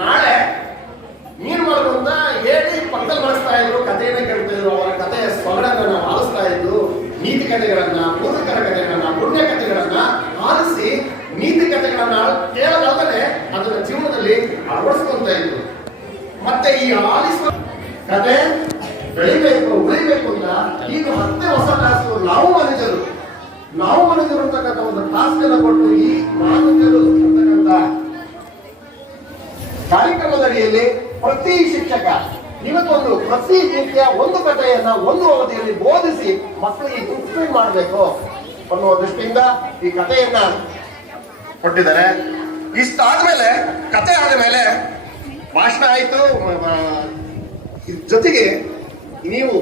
ನಾಳೆ ನೀನ್ ಮಾಡೋದು ಅಂತ ಹೇಳಿ ಪಕ್ಕದಲ್ಲಿ ಬಳಸ್ತಾ ಇದ್ರು, ಕಥೆಯನ್ನ ಕೇಳ್ತಾ ಇದ್ರು. ಅವರ ಕಥೆಯ ಸೊಗಡನ್ನ ಆಲಿಸ್ತಾ ಇದ್ದು, ನೀತಿ ಕಥೆಗಳನ್ನ, ಪೂರ್ವಿಕರ ಕಥೆಗಳನ್ನ, ಪುಣ್ಯ ಕಥೆಗಳನ್ನ ಆಲಿಸಿ ನೀತಿ ಕಥೆಗಳನ್ನ ಕೇಳಲಾಗದೆ ಅದನ್ನ ಜೀವನದಲ್ಲಿ ಅಳವಡಿಸ್ಕೊಂತ ಇದ್ರು. ಮತ್ತೆ ಈ ಆಲಿಸುವ ಕಥೆ ಬೆಳಿಬೇಕು, ಉಳಿಬೇಕು ಅಂತ ಈಗ ಮತ್ತೆ ಹೊಸ ಟಾಸ್ಕ್ ನಾವು ಮನುಷ್ಯರು ಅಂತಕ್ಕಂಥ ಒಂದು ಟಾಸ್ಕ್ ಅನ್ನು ಕೊಟ್ಟು ಈ ಮಾನವೀಯರು ಅಂತಕ್ಕಂಥ ಕಾರ್ಯಕ್ರಮದ ಅಡಿಯಲ್ಲಿ ಪ್ರತಿ ಶಿಕ್ಷಕ ಇವತ್ತೊಂದು ಪ್ರತಿ ರೀತಿಯ ಒಂದು ಕಥೆಯನ್ನ ಒಂದು ಅವಧಿಯಲ್ಲಿ ಬೋಧಿಸಿ ಮಕ್ಕಳಿಗೆ ಇನ್ಸ್ಪೈರ್ ಮಾಡಬೇಕು ಅನ್ನುವ ದೃಷ್ಟಿಯಿಂದ ಈ ಕಥೆಯನ್ನ ಕೊಟ್ಟಿದ್ದಾರೆ. ಇಷ್ಟಾದ್ಮೇಲೆ ಕಥೆ ಆದ್ಮೇಲೆ ಭಾಷಣ ಆಯ್ತು. ಜೊತೆಗೆ ನೀವು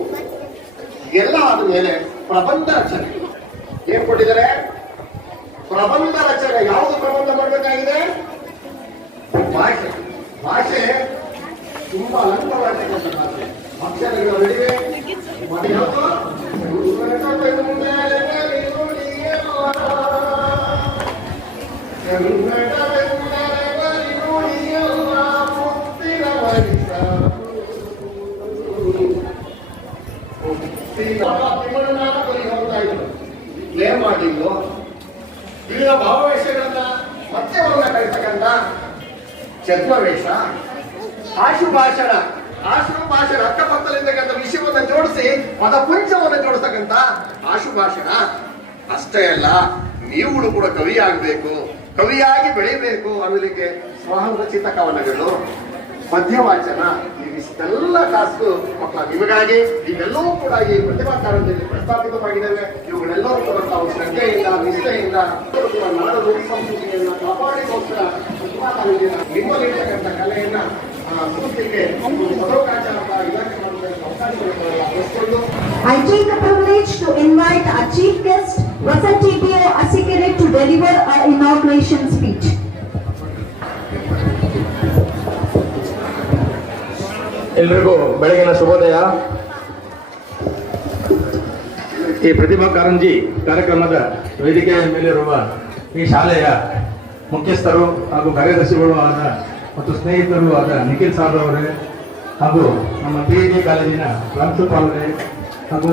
ಎಲ್ಲ ಆದ್ಮೇಲೆ ಪ್ರಬಂಧ ರಚನೆ ಏನ್ ಕೊಟ್ಟಿದ್ದಾರೆ? ಪ್ರಬಂಧ ರಚನೆ. ಯಾವುದು ಪ್ರಬಂಧ ಮಾಡಬೇಕಾಗಿದೆ? ಭಾಷೆ ತುಂಬಾ ಅಲಂಕವಾಗಿರ್ತಕ್ಕಂಥ ಭಾಷೆ. ಅಕ್ಷರಗಳ ನಡುವೆ ಏನ್ ಮಾಡಿದ್ದು ಈಗ ಭಾವವೇಷಗಳನ್ನ ಮತ್ತೆ ಅವನ್ನ ಕಳಿಸ್ತಕ್ಕಂಥ ಛದ್ಮವೇಷ, ಆಶುಭಾಷಣ ಅಕ್ಕಪಕ್ಕದಲ್ಲಿರ್ತಕ್ಕಂಥ ವಿಷಯವನ್ನ ಜೋಡಿಸಿ ಪದಪುಂಜವನ್ನು ಜೋಡಿಸ್ತಕ್ಕಂಥ ಆಶುಭಾಷಣ. ಅಷ್ಟೇ ಅಲ್ಲ, ನೀವುಗಳು ಕೂಡ ಕವಿ ಆಗ್ಬೇಕು, ಕವಿಯಾಗಿ ಬೆಳಿಬೇಕು ಅನ್ನಲಿಕ್ಕೆ ಸ್ವರಚಿತ ಕವನಗಳು, ಪದ್ಯವಾಚನ, ಇವಿಷ್ಟೆಲ್ಲ ಟಾಸ್ಕ್ ಮಕ್ಕಳ ನಿಮಗಾಗಿ ಇವೆಲ್ಲವೂ ಕೂಡ ಈ ಪ್ರತಿಭಾ ಕಾರಂಜಿಯಲ್ಲಿ ಪ್ರಸ್ತಾಪಿತವಾಗಿದ್ದಾವೆ. ಇವುಗಳೆಲ್ಲರೂ ಕೂಡ ತಾವು ಶ್ರದ್ಧೆಯಿಂದ, ನಿಷ್ಠೆಯಿಂದ ನಾಡು ಸಂಸ್ಕೃತಿಯನ್ನ ಕಾಪಾಡಿಗೋಸ್ಕರ ಪ್ರತಿಭಾ ಕಾರಂಜಿನ ನಿಮ್ಮಲ್ಲಿರ್ತಕ್ಕಂಥ ಕಲೆಯನ್ನ ಮುಗಿಸಲಿಕ್ಕೆ ಸದೋಕಾಚಾರ ಇಲಾಖೆ ಅವಕಾಶಗಳನ್ನು. I take the privilege to invite our chief guest, Vasant TPO Asikere, to deliver our inauguration speech. ಎಲ್ರಿಗೂ ಬೆಳಗಿನ ಶುಭೋದಯ. ಈ ಪ್ರತಿಭಾ ಕಾರಂಜಿ ಕಾರ್ಯಕ್ರಮದ ವೇದಿಕೆಯ ಮೇಲಿರುವ ಈ ಶಾಲೆಯ ಮುಖ್ಯಸ್ಥರು ಹಾಗೂ ಕಾರ್ಯದರ್ಶಿಗಳು ಆದ ಮತ್ತು ಸ್ನೇಹಿತರು ಆದ ನಿಖಿಲ್ ಸಾಬ್ ಅವರೇ ಹಾಗೂ ನಮ್ಮ PhD ಕಾಲೇಜಿನ ಪ್ರಾಂಶುಪಾಲರೇ ಹಾಗೂ